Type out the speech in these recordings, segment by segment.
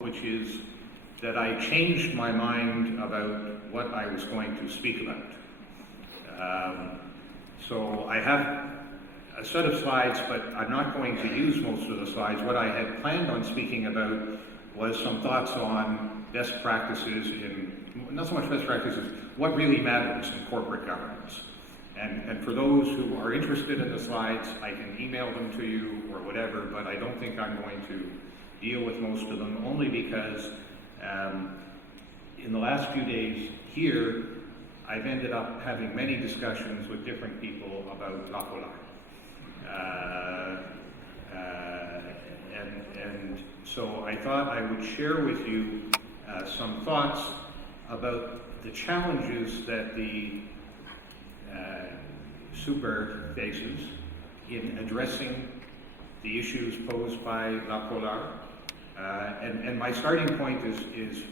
which is that I changed my mind about what I was going to speak about. So I have a set of slides, but I'm not going to use most of the slides. What I had planned on speaking about was some thoughts on best practices not so much best practices, what really matters in corporate governance. And for those who are interested in the slides, I can email them to you or whatever, but I don't think I'm going to deal with most of them, only because in the last few days here, I've ended up having many discussions with different people about La Polar. And so I thought I would share with you some thoughts about the challenges that the super faces in addressing the issues posed by La Polar. And my starting point is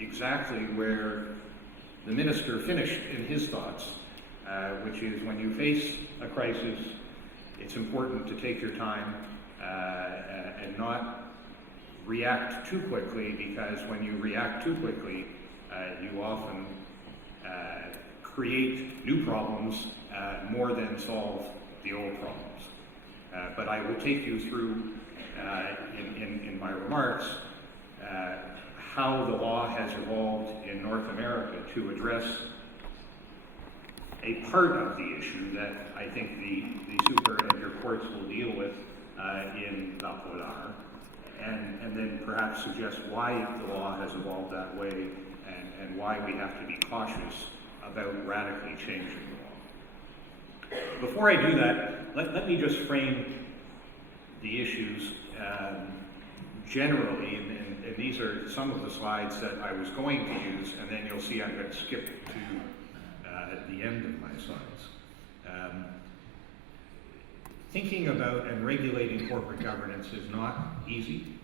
exactly where the minister finished in his thoughts, which is when you face a crisis, it's important to take your time and not react too quickly, because when you react too quickly, you often create new problems more than solve the old problems. But I will take you through in my remarks how the law has evolved in North America to address a part of the issue that I think the super and your courts will deal with in La Polar, and then perhaps suggest why the law has evolved that way and why we have to be cautious about radically changing the law. Before I do that, let me just frame the issues generally, and these are some of the slides that I was going to use, and then you'll see I'm going to skip to the end of my slides. Thinking about and regulating corporate governance is not easy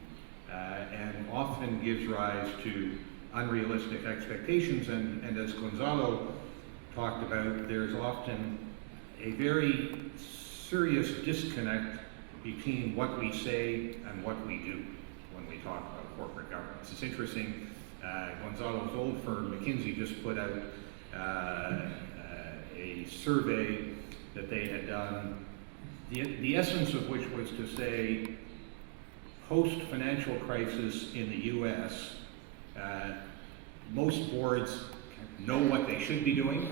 and often gives rise to unrealistic expectations, and as Gonzalo talked about, there's often a very serious disconnect between what we say and what we do when we talk about corporate governance. It's interesting, Gonzalo's old firm, McKinsey, just put out a survey that they had done, the essence of which was to say, post-financial crisis in the US, most boards know what they should be doing,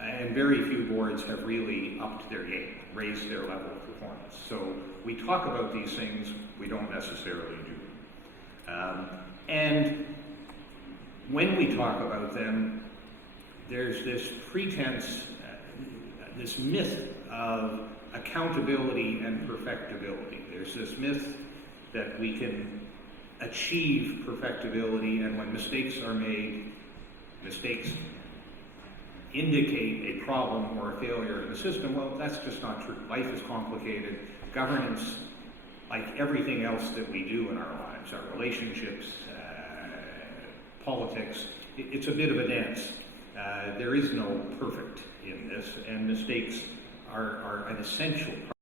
and very few boards have really upped their game, raised their level of performance. So we talk about these things, we don't necessarily do. And when we talk about them, there's this pretense, this myth of accountability and perfectibility. There's this myth that we can achieve perfectibility, and when mistakes are made, mistakes indicate a problem or a failure in the system. Well, that's just not true. Life is complicated. Governance, like everything else that we do in our lives, our relationships, politics, it's a bit of a dance. There is no perfect in this, and mistakes are an essential part